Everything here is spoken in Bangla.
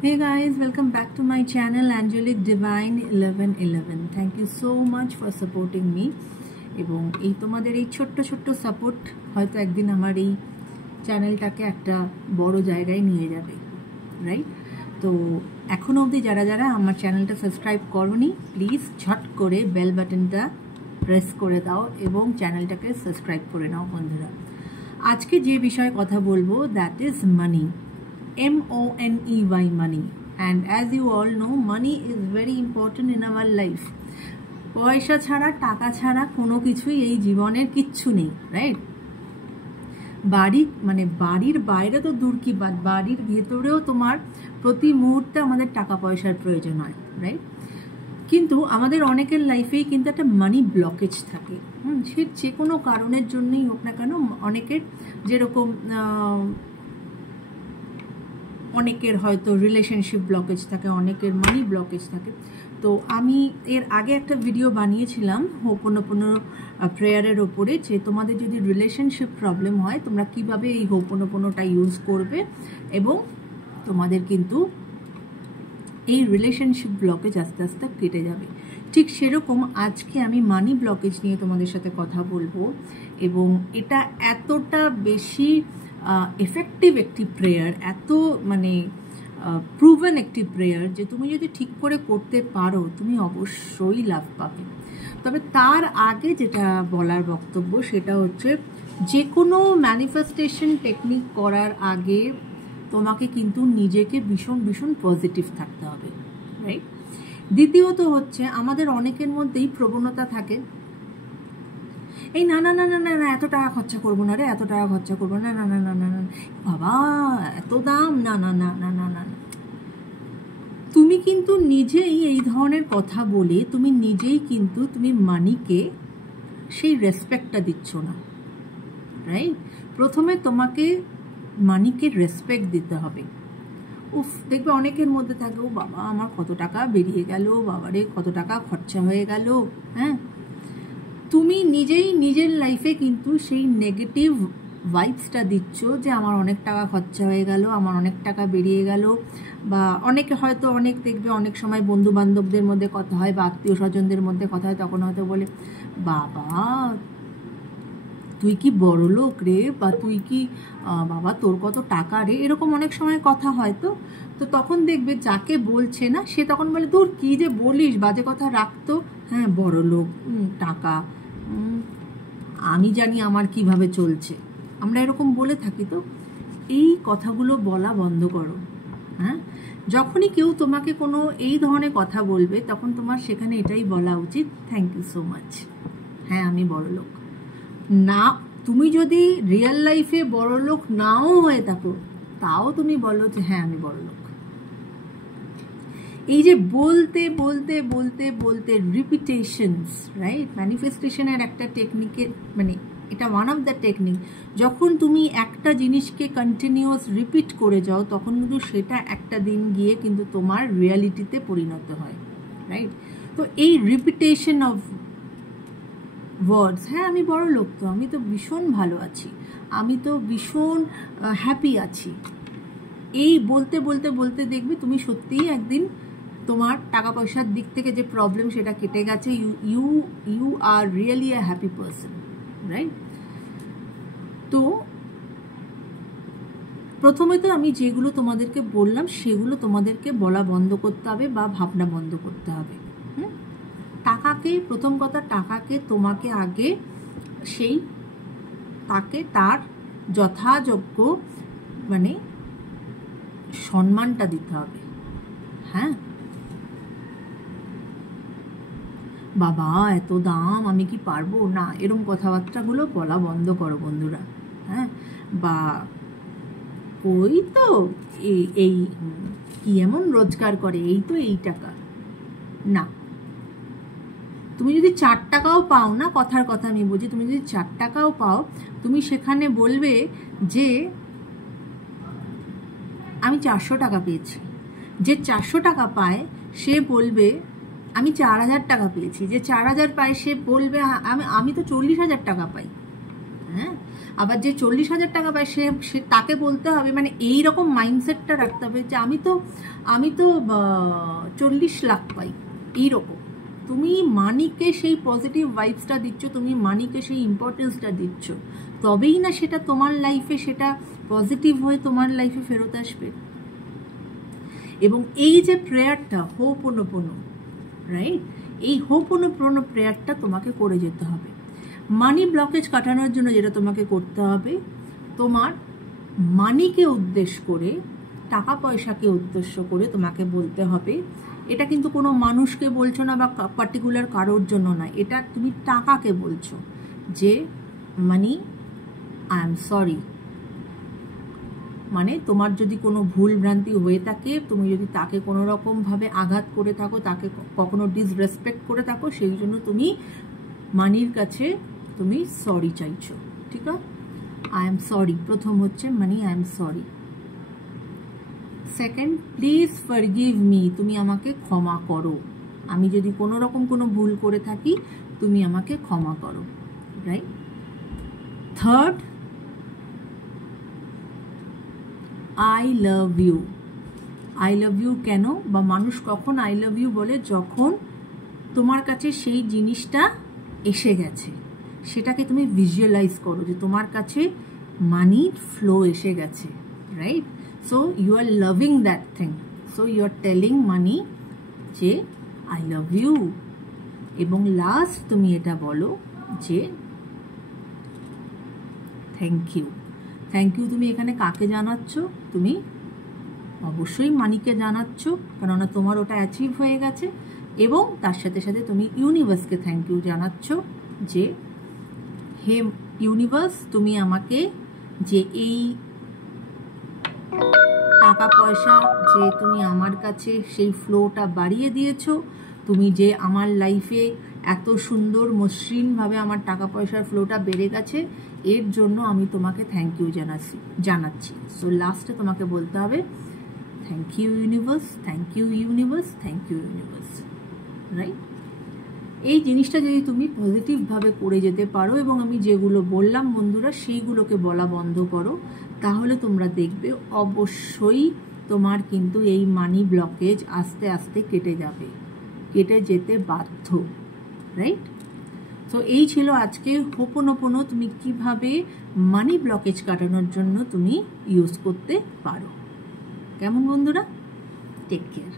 Hey guys, welcome back to my channel Angelic Divine 1111. Thank you so much for supporting me. এবং এই তোমাদের এই ছোট্ট ছোট্ট সাপোর্ট হয়তো একদিন আমার এই চ্যানেলটাকে একটা বড় জায়গায় নিয়ে যাবে, রাইট? তো এখনো অবধি যারা যারা আমার চ্যানেলটা সাবস্ক্রাইব করোনি, প্লিজ ঝট করে বেল বাটনটা প্রেস করে দাও এবং চ্যানেলটাকে সাবস্ক্রাইব করে নাও বন্ধুরা। আজকে যে বিষয়ে কথা বলবো, that is money. M-O-N-E-Y, money. And as you all know, money is very important in our life. পয়সা ছাড়া, টাকা ছাড়া কোনো কিছুই এই জীবনের কিচ্ছু নেই, রাইট? বাড়ির বাইরে তো দূর কি বাদ, বাড়ির ভেতরেও তোমার প্রতি মুহূর্তে আমাদের টাকা পয়সার প্রয়োজন হয়, রাইট? কিন্তু আমাদের অনেকের লাইফেই কিন্তু একটা মানি ব্লকেজ থাকে। সে যে কোনো কারণের জন্যই হোক না কেন, অনেকের যেরকম অনেকের হয়তো রিলেশনশিপ ব্লকেজ থাকে, অনেকের মানি ব্লকেজ থাকে। তো আমি এর আগে একটা ভিডিও বানিয়েছিলাম হোপোনোপোনো প্রেয়ারের ওপরে, যে তোমাদের যদি রিলেশনশিপ প্রবলেম হয় তোমরা কিভাবে এই হোপোনোপোনোটা ইউজ করবে এবং তোমাদের কিন্তু এই রিলেশনশিপ ব্লকেজ আস্তে আস্তে কেটে যাবে। ঠিক সেরকম আজকে আমি মানি ব্লকেজ নিয়ে তোমাদের সাথে কথা বলবো, এবং এটা এতটা বেশি এফেক্টিভ একটি প্রেয়ার, এত প্রুভেন একটি প্রেয়ার, যে তুমি যদি ঠিক করে করতে পারো তুমি অবশ্যই লাভ পাবে। তবে তার আগে যেটা বলার বক্তব্য সেটা হচ্ছে, যে কোনো ম্যানিফেস্টেশন টেকনিক করার আগে তোমাকে কিন্তু নিজেকে ভীষণ ভীষণ পজিটিভ থাকতে হবে, রাইট? দ্বিতীয়ত হচ্ছে, আমাদের অনেকের মধ্যেই প্রবণতা থাকে এই না না না না না না এত টাকা খরচা করবো না রে, এত টাকা খরচা করবো না, না না না না না বাবা এত দাম, না না না না না না না। তুমি কিন্তু নিজেই এই ধরনের কথা বলে তুমি নিজেই কিন্তু তুমি মানিকে সেই রেসপেক্টটা দিচ্ছ না, রাইট? প্রথমে তোমাকে মানিকে রেসপেক্ট দিতে হবে। দেখবে অনেকের মধ্যে থাকে, ও বাবা আমার কত টাকা বেরিয়ে গেল, বাবারে কত টাকা খরচা হয়ে গেল। হ্যাঁ, তুমি নিজেই নিজের লাইফে কিন্তু সেই নেগেটিভ ভাইবসটা দিচ্ছ, যে আমার অনেক টাকা খরচা হয়ে গেল, আমার অনেক টাকা বেরিয়ে গেল। বা অনেকে হয়তো দেখবে অনেক সময় বন্ধু বান্ধবদের মধ্যে কথা হয় বা আত্মীয় স্বজনদের মধ্যে কথা হয়, তখন হয়তো বলে বাবা তুই কি বড় লোক রে, বা তুই কি বাবা তোর কত টাকা রে, এরকম অনেক সময় কথা হয়। তো তখন দেখবে যাকে বলছে না সে তখন বলে, দূর কি যে বলিস, বাজে কথা রাখতো। হ্যাঁ, বড় লোক, টাকা, আমি জানি আমার কিভাবে চলছে, আমরা এরকম বলে থাকি। তো এই কথাগুলো বলা বন্ধ করো। হ্যাঁ, যখনই কেউ তোমাকে কোনো এই ধরনের কথা বলবে তখন তোমার সেখানে এটাই বলা উচিত, থ্যাংক ইউ সো মাচ। হ্যাঁ, আমি বড় লোক না, তুমি যদি রিয়েল লাইফে বড় লোক নাও হয়ে থাকো তাও তুমি বলো যে হ্যাঁ আমি বড় লোক। এই যে বলতে বলতে বলতে বলতে রিপিটেশনস, রাইট? ম্যানিফেস্টেশনের একটা টেকনিকের এটা ওয়ান অফ দ্য টেকনিক। যখন তুমি একটা জিনিসকে কন্টিনিউয়াস রিপিট করে যাও তখন কিন্তু সেটা একটা দিন গিয়ে কিন্তু তোমার রিয়ালিটিতে পরিণত হয়, রাইট? তো এই রিপিটেশন অফ ওয়ার্ডস, হ্যাঁ আমি বড় লোক, তো আমি তো ভীষণ ভালো আছি, আমি তো ভীষণ হ্যাপি আছি, এই বলতে বলতে বলতে দেখবে তুমি সত্যিই একদিন তোমার টাকা পয়সার দিক থেকে যে প্রবলেম সেটা কেটে গেছে। You are really a happy person, right? তো প্রথমে তো আমি যেগুলো তোমাদেরকে বললাম সেগুলো তোমাদেরকে বলা বন্ধ করতে হবে বা ভাবনা বন্ধ করতে হবে। টাকাকে, প্রথম কথা, টাকাকে তোমাকে আগে তাকে তার যথাযোগ্য সম্মানটা দিতে হবে। হ্যাঁ, বাবা এত দাম আমি কি পারবো না, এরকম কথাবার্তাগুলো বলা বন্ধ করো বন্ধুরা। হ্যাঁ, বা ওই তো এই কি এমন রোজগার করে, এই তো এই টাকা না। তুমি যদি 4 টাকাও পাও না, কথার কথা আমি বলছি, তুমি যদি 4 টাকাও পাও তুমি সেখানে বলবে যে আমি 400 টাকা পেয়েছি। যে 400 টাকা পায় সে বলবে আমি 4000 টাকা পেয়েছি। যে 4000 পায় সে বলবে আমি তো 40,000 টাকা পাই। হ্যাঁ, আবার যে 40,000 টাকা পায় সে তাকে বলতে হবে, মানে এইরকম মাইন্ডসেটটা রাখতে হবে যে আমি তো 40 লাখ পাই, এইরকম। তুমি মানিকে সেই পজিটিভ ভাইবসটা দিচ্ছ, তুমি মানিকে সেই ইম্পর্টেন্সটা দিচ্ছ, তবেই না সেটা তোমার লাইফে সেটা পজিটিভ হয়ে তোমার লাইফে ফেরত আসবে। এবং এই যে প্রেয়ারটা হোপোনোপোনো, রাইট, এই হোপোনোপোনো প্রেয়ারটা তোমাকে করে যেতে হবে। মানি ব্লকেজ কাটানোর জন্য যেটা তোমাকে করতে হবে, তোমার মানিকে উদ্দেশ্য করে, টাকা পয়সাকে উদ্দেশ্য করে তোমাকে বলতে হবে। এটা কিন্তু কোনো মানুষকে বলছো না বা পার্টিকুলার কারোর জন্য না, এটা তুমি টাকাকে বলছো যে মানি আই এম সরি। মানে তোমার যদি কোনো ভুল ভ্রান্তি হয়ে থাকে, তুমি যদি তাকে কোনো রকমভাবে আঘাত করে থাকো, তাকে কখনো ডিসরেসপেক্ট করে থাকো, সেই জন্য তুমি মানির কাছে তুমি সরি চাইছো, ঠিক আছে? আই এম সরি প্রথম হচ্ছে, money I am sorry. Second, please forgive me, তুমি আমাকে ক্ষমা করো, আমি যদি কোনো রকম কোনো ভুল করে থাকি তুমি আমাকে ক্ষমা করো, right? Third, I love you. I love you কেন বা মানুষ কখন আই লাভ ইউ বলে? যখন তোমার কাছে সেই জিনিসটা এসে গেছে, সেটাকে তুমি ভিজুয়ালাইজ করো যে তোমার কাছে মানির ফ্লো এসে গেছে, right? So you are loving that thing, so you are telling money যে আই লাভ ইউ। এবং লাস্ট তুমি এটা বলো যে থ্যাংক ইউ। থ্যাংক ইউ তুমি এখানে কাকে জানাচ্ছ? তুমি অবশ্যই মানিকে জানাচ্ছ, কেননা তোমার ওটা অ্যাচিভ হয়ে গেছে। এবং তার সাথে সাথে তুমি ইউনিভার্সকে থ্যাংক ইউ জানাচ্ছ যে হে ইউনিভার্স, তুমি আমাকে যে এই টাকা পয়সা যে তুমি আমার কাছে সেই ফ্লোটা বাড়িয়ে দিয়েছো, তুমি যে আমার লাইফে এত সুন্দর মসৃণভাবে আমার টাকা পয়সার ফ্লোটা বেড়ে গেছে, এর জন্য আমি তোমাকে থ্যাংক ইউ জানাচ্ছি। সো লাস্টে তোমাকে বলতে হবে thank you universe, thank you universe, thank you universe, right? এই জিনিসটা যদি তুমি পজিটিভভাবে করে যেতে পারো এবং আমি যেগুলো বললাম বন্ধুরা সেইগুলোকে বলা বন্ধ করো, তাহলে তোমরা দেখবে অবশ্যই তোমার কিন্তু এই মানি ব্লকেজ আস্তে আস্তে কেটে যাবে, কেটে যেতে বাধ্য, রাইট? তো এই ছিল আজকে হোপোনোপোনো তুমি কিভাবে মানি ব্লকেজ কাটানোর জন্য তুমি ইউজ করতে পারো। কেমন বন্ধুরা? Take care.